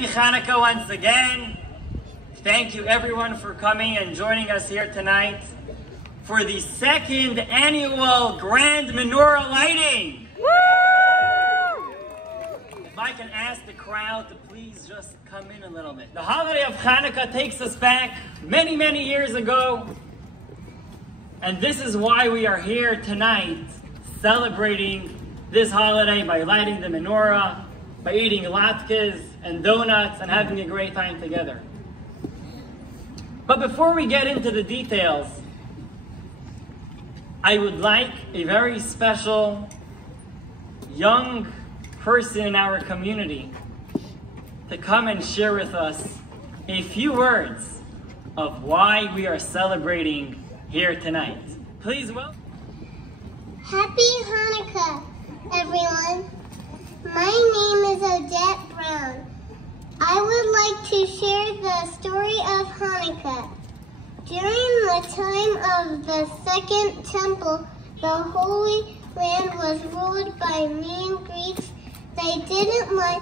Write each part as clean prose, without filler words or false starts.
Happy Chanukah once again. Thank you everyone for coming and joining us here tonight for the second annual Grand Menorah Lighting. Woo! If I can ask the crowd to please just come in a little bit. The holiday of Chanukah takes us back many, many years ago. And this is why we are here tonight celebrating this holiday by lighting the menorah, by eating latkes and donuts and having a great time together. But before we get into the details, I would like a very special young person in our community to come and share with us a few words of why we are celebrating here tonight. Please welcome. Happy Hanukkah, everyone. My name is Odette Brown. I would like to share the story of Hanukkah. During the time of the Second Temple, the Holy Land was ruled by mean Greeks. They didn't let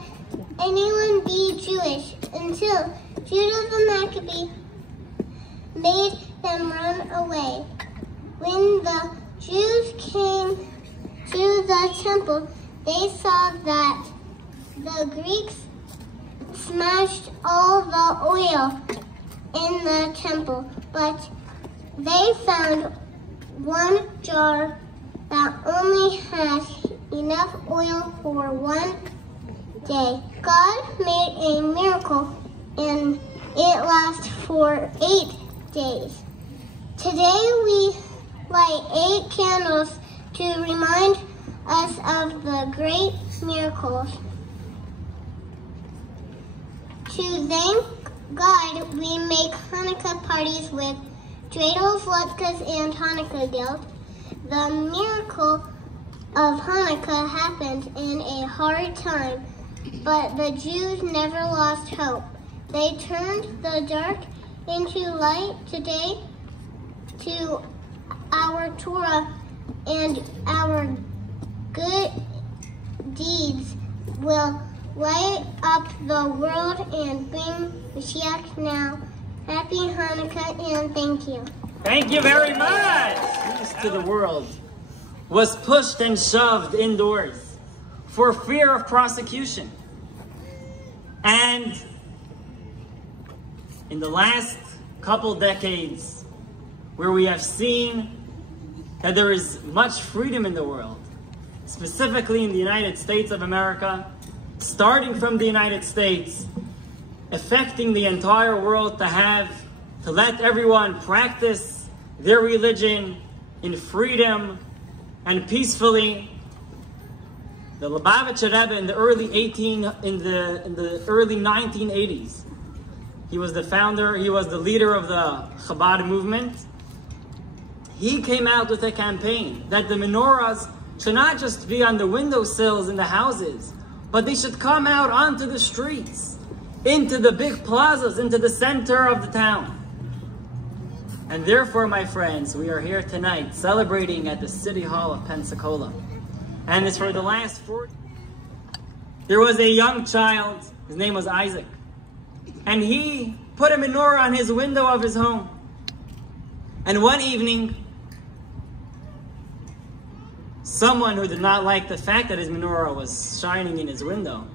anyone be Jewish until Judah the Maccabee made them run away. When the Jews came to the temple, they saw that the Greeks smashed all the oil in the temple, but they found one jar that only had enough oil for one day. God made a miracle and it lasted for 8 days. Today we light 8 candles to remind us of the great miracles. To thank God, we make Hanukkah parties with dreidels, latkes, and Hanukkah gelt. The miracle of Hanukkah happened in a hard time, but the Jews never lost hope. They turned the dark into light. Today, to our Torah and our good deeds will light up the world and bring Mashiach now. Happy Hanukkah and thank you. Thank you very much. Peace to the world was pushed and shoved indoors for fear of prosecution. And in the last couple decades, where we have seen that there is much freedom in the world, specifically in the United States of America, starting from the United States, affecting the entire world to let everyone practice their religion in freedom and peacefully. The Lubavitcher Rebbe in the early 1980s, he was the founder, he was the leader of the Chabad movement. He came out with a campaign that the menorahs should not just be on the windowsills in the houses, but they should come out onto the streets, into the big plazas, into the center of the town. And therefore, my friends, we are here tonight celebrating at the City Hall of Pensacola. And it's for the last 4 There was a young child, his name was Isaac, and he put a menorah on his window of his home. And one evening, someone who did not like the fact that his menorah was shining in his window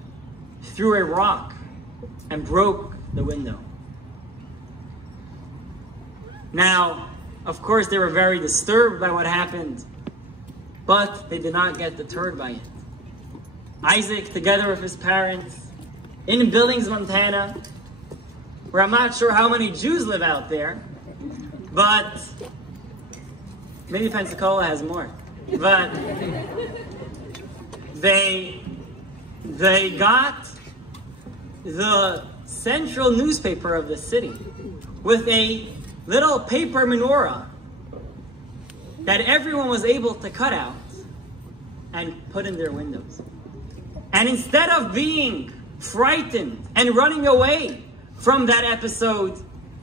threw a rock and broke the window. Now, of course, they were very disturbed by what happened, but they did not get deterred by it. Isaac, together with his parents, in Billings, Montana, where I'm not sure how many Jews live out there, but maybe Pensacola has more. But they got the central newspaper of the city with a little paper menorah that everyone was able to cut out and put in their windows. And instead of being frightened and running away from that episode,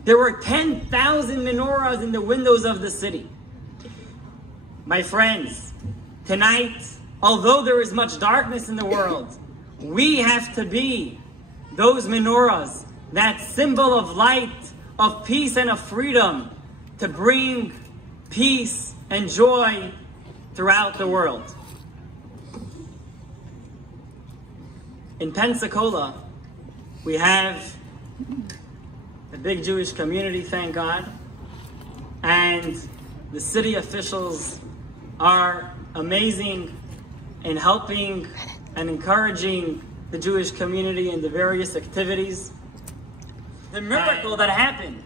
there were 10,000 menorahs in the windows of the city. My friends, tonight, although there is much darkness in the world, we have to be those menorahs, that symbol of light, of peace and of freedom, to bring peace and joy throughout the world. In Pensacola, we have a big Jewish community, thank God, and the city officials are amazing in helping and encouraging the Jewish community in the various activities. The miracle that happened,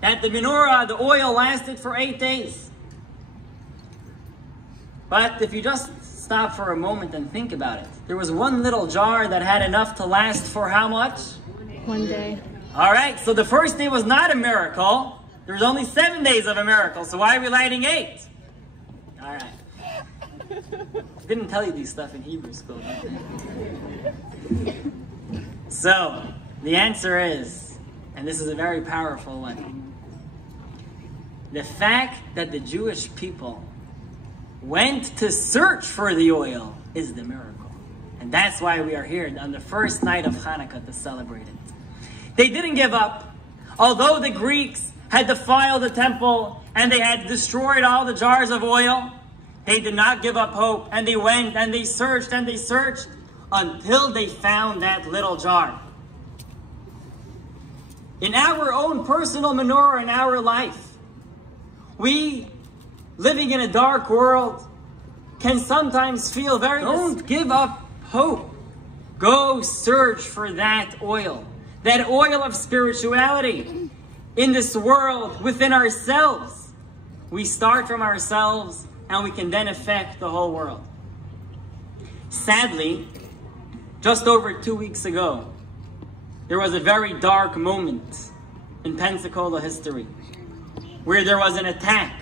that the menorah, the oil lasted for 8 days. But if you just stop for a moment and think about it, there was one little jar that had enough to last for how much? 1 day. All right, so the first day was not a miracle. There was only 7 days of a miracle, so why are we lighting 8? All right. Didn't tell you these stuff in Hebrew school. So, the answer is, and this is a very powerful one, the fact that the Jewish people went to search for the oil is the miracle. And that's why we are here on the first night of Chanukah to celebrate it. They didn't give up. Although the Greeks had defiled the temple and they had destroyed all the jars of oil, they did not give up hope, and they went and they searched until they found that little jar. In our own personal menorah in our life, we, living in a dark world, can sometimes feel very... Don't give up hope. Go search for that oil of spirituality in this world, within ourselves. We start from ourselves, and we can then affect the whole world. Sadly, just over 2 weeks ago, there was a very dark moment in Pensacola history where there was an attack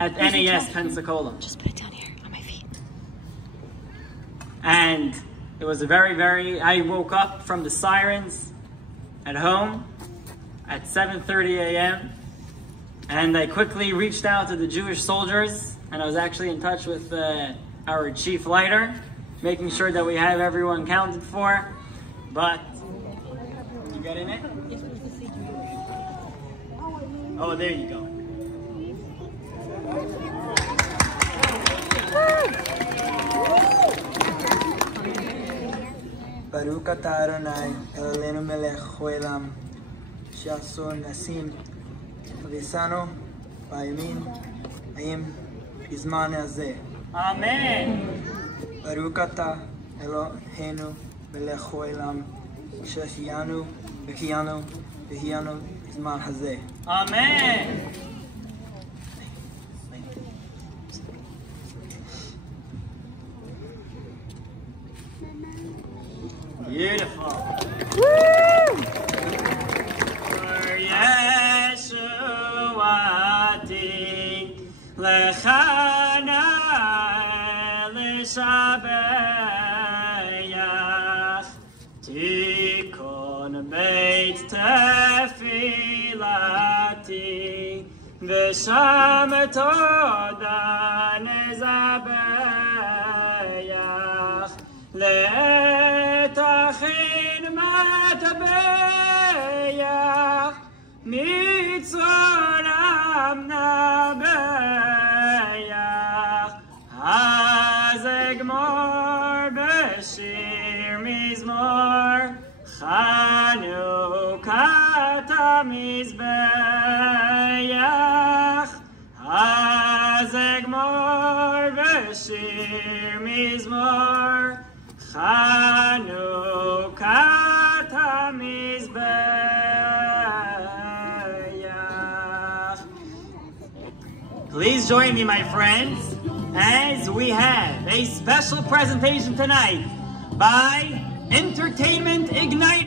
at NAS Pensacola. Just put it down here on my feet. And it was a I woke up from the sirens at home at 7:30 a.m. and I quickly reached out to the Jewish soldiers, and I was actually in touch with our chief lighter, making sure that we have everyone counted for. But you got in it? Oh, there you go. Baruch atah Adonai Eloheinu melech haolam she'aseh nasim v'isanu b'yamin ha'im b'zman hazeh. Amen. Baruch atah Eloheinu melech haolam she'ahyanu v'hiyanu b'zman hazeh. Amen. Beautiful. For Yeshuati lechana l'shabeach tikon beit tefilati v'sham toda nezabeach Letachin matabeach mitzoram nabeach hazegmor b'shir mizmor Chanukah tamizbeach hazegmor b'shir mizmor Chanukah tamizbeach. Please join me, my friends, as we have a special presentation tonight by Entertainment Ignite.